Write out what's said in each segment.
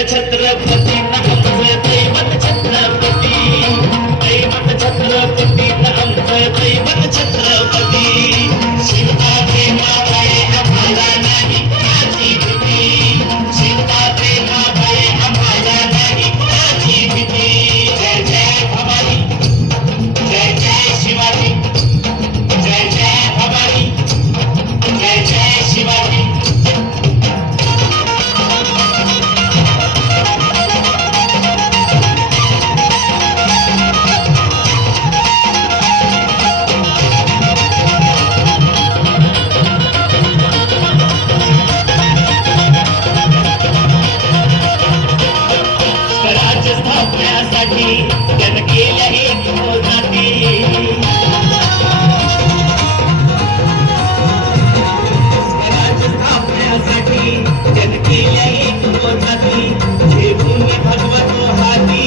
छत्रपती आमचं दैवत छत्रपती दैवत छत्रपती आमचं दैवत छत्रपती शिवबाचे मावळे आम्हाला नाही त्याची भीती शिवबाचे मावळे आम्हाला नाही त्याची भीती जय जय भवानी जय जय शिवाजी जय जय भवानी जय जय शिवाजी स्थापण्यासाठी त्यानं केल्या एक मोजाती स्वराज्य स्थापण्यासाठी त्यानं केल्या एक मोजाती हे भूमी भगवतो हाती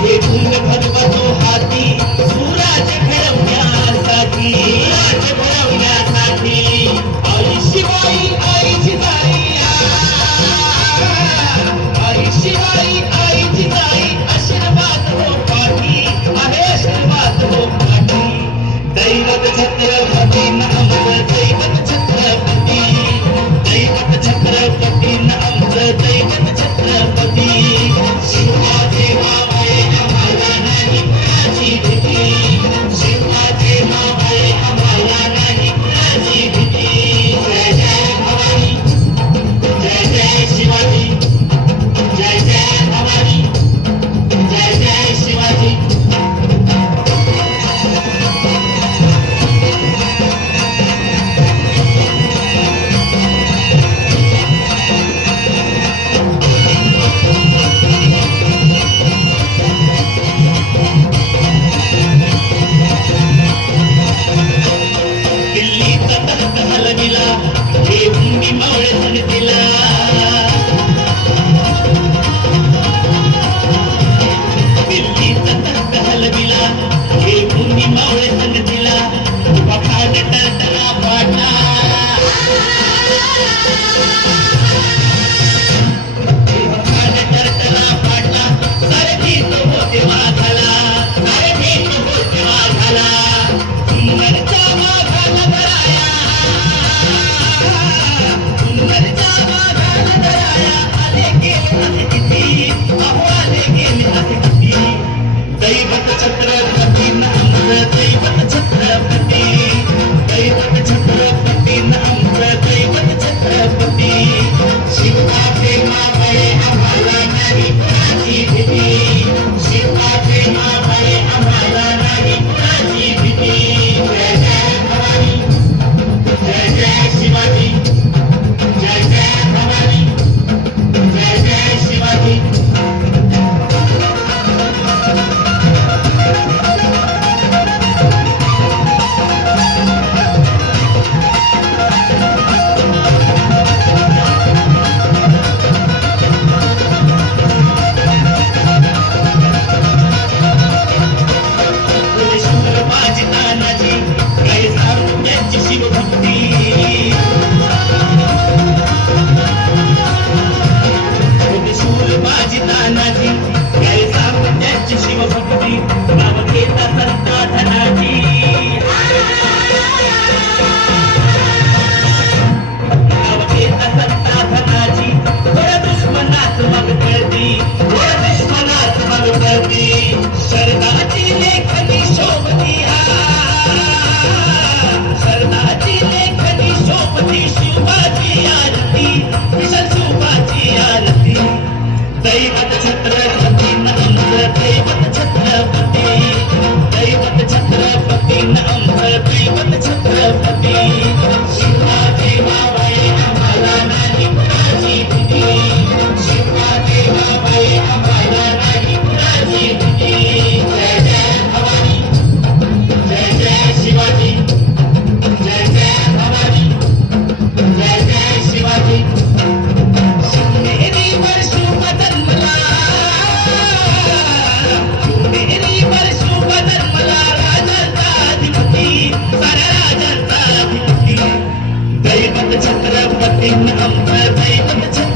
हे भूमी भगवतो हाती सुराज घडवण्यासाठी सुराज घडवण्यासाठी आई शिवाई आई जिजाई शिवाई आई जिजाई आशीर्वाद हो पाठी आहे आशीर्वाद हो पाठी दैवत छत्रपती आमचं दैवत छत्रपती दैवत छत्रपती आमचं दैवत छत्रपती शिवाजी मावळे आम्हाला नाही कुणाची भीती शिवाजी मावळे आम्हाला नाही कुणाची भीती जय जय भवानी जय जय शिवाजी जय जय भवानी जय जय शिवाजी दिल्लीचा तख्त हलविला हे भूमी मावळे संगतीला दिल्लीचा तख्त हलविला हे भूमी मावळे संगतीला पखाड टरटरा पाडला पखाड टरटरा पाडला सारथी तो होते वाघाला सारथी तो होते वाघाला उमरचा वाघाला बराया उमरचा वाघाला दैवत छत्रपती आमचं दैवत छत्रपती